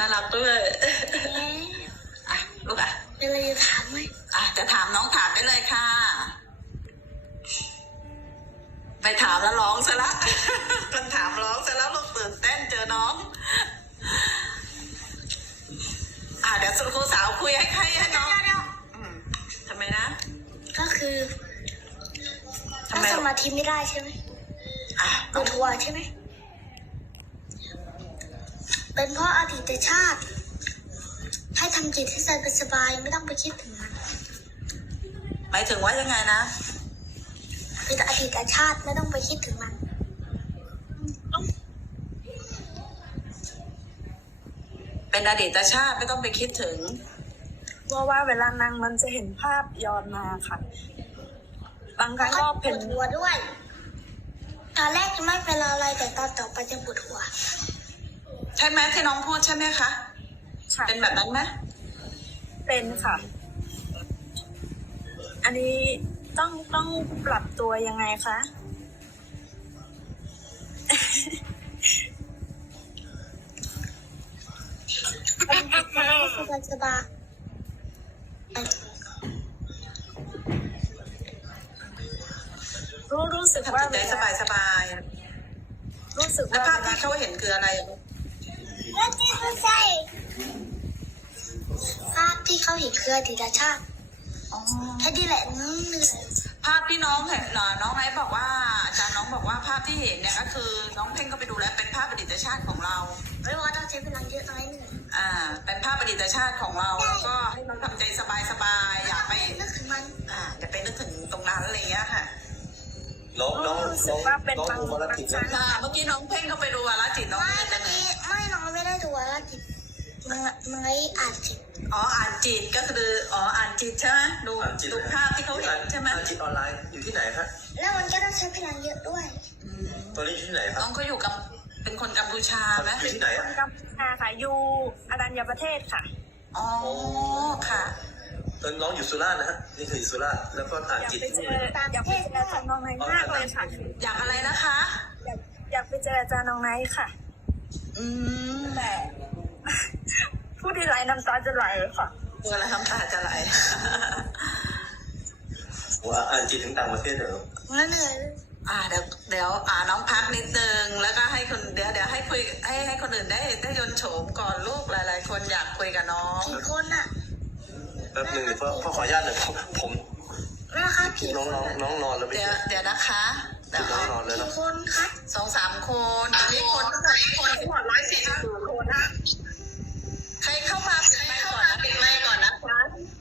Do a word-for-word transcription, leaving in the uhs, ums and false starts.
รักด้วยอ่ะลูกอ่ะมีอะไรจะถามไหมอ่ะจะถามน้องถามได้เลยค่ะไปถามแล้วร้องซะละ คนถามร้องซะแล้วลูกตื่นเต้นเจอน้องอ่ะเดี๋ยวครูสาวคุยให้ใครให้น้องอืมทำไมนะก็คือทำนั่งไมสมาธิไม่ได้ใช่ไหมอ่ะปวดหัวใช่ไหมเป็นเพราะอดีตชาติ ให้ทำจิตให้สบายๆไม่ต้องไปคิดถึงมันหมายถึงว่ายังไงนะเป็นอดีตชาติไม่ต้องไปคิดถึงมันเป็นอดีตชาติไม่ต้องไปคิดถึงเพราะว่าเวลานั่งมันจะเห็นภาพย้อนมาค่ะ บางครั้งก็ปเป็นวดหัวด้วย ตอนแรกจะไม่เป็นอะไรแต่ตอนต่อไปจะปวดหัวใช่ไหมที่น้องพูดใช่ไหมคะค่ะเป็นแบบนั้นไหมเป็นค่ะ อันนี้ต้องต้องปรับตัวยังไงคะสบายสบายรู้รู้สึกทำว่าจิตใจสบายสบายรู้สึกๆแล้วว่าภาพที่เขาเห็นคืออะไรแล้วที่ไม่ใช่ภาพที่เขาเห็นคืออดีตชาติอ๋อแค่นี้แหละน้องเหนื่อยภาพที่น้องเห็นเหรอน้องไนท์บอกว่าอาจารย์น้องบอกว่าภาพที่เห็นเนี่ยก็คือน้องเพ่งก็ไปดูแล้วเป็นภาพอดีตชาติของเราไม่ว่าต้องใช้พลังเยอะน้อยเหนื่อยอ่า เป็นภาพอดีตชาติของเราแล้วก็ให้เราทำใจสบายสบายๆอย่าไปนึกถึงมันอ่าอย่าไปนึกถึงตรงนั้นอะไรอย่างเงี้ยค่ะน้องน้องรู้สึน้กองว่าเป็นน้องบางดูมาแล้วบางผิดครั้นะงค่ะเมื่อกี้น้องเพ่งก็ไปดูวาระจิตน้องไม่เป็นเมื่ยัองไงกี้ไม่น้องไม่ได้ดูว่าจิตมันมันไม่อ่านจิตอ๋ออ่านจิตก็คืออ๋ออ่านจิตใช่ไหมดูดูภาพที่เขาเห็นใช่ไหมอ่านจิตออนไลน์อยู่ที่ไหนครับแล้วมันก็ต้องใช้พลังเยอะด้วยอืมตอนนี้อยู่ที่ไหนครับน้องเขาอยู่กับเป็นคนกัมพูชาไหมอยู่ที่ไหนคอะนกัมพูชาค่ะอยู่อรัญญประเทศค่ะอ๋อค่ะตอนน้องอยู่สุราษฎร์นะฮะนี่คืออยู่สุราษฎร์แล้วก็อ่านอยากจิตไปที่เจนู่นอเลยอยากไปเจออาจารย์น้องไนท์มากเลยค่ะอยากอะไรนะคะอยากอยากไปเจออาจารย์น้องไนท์ค่ะอืมแต่ ผู้ที่ไหลน้ำตาจะไหลค่ะเวลาทำตาจะไหลว่าอ่านจิตถึงต่างประเทศเหรอแล้วเหนื่อยอ่าเดี๋ยวเดี๋ยวอ่าน้องพักนิดนึงแล้วก็ให้คนเดี๋ยวเดี๋ยวให้คุยให้ให้คนอื่นได้ได้ยนต์โฉมก่อนลูกหลายๆ คนอยากคุยกับน้องกี่คนอ่ะแป๊บหนึงเดี๋ยวพ่อพ่อขออนุญาตหน่อยผมผมนะคะกี่น้องคนน้องน้องนอนแล้วไม่เดี๋ยวใช่เดี๋ยวนะคะเดี๋ยวน้องเอานอนเลยกี่แล้วคนคะสองสามคนอันนี้คนทั้งหมด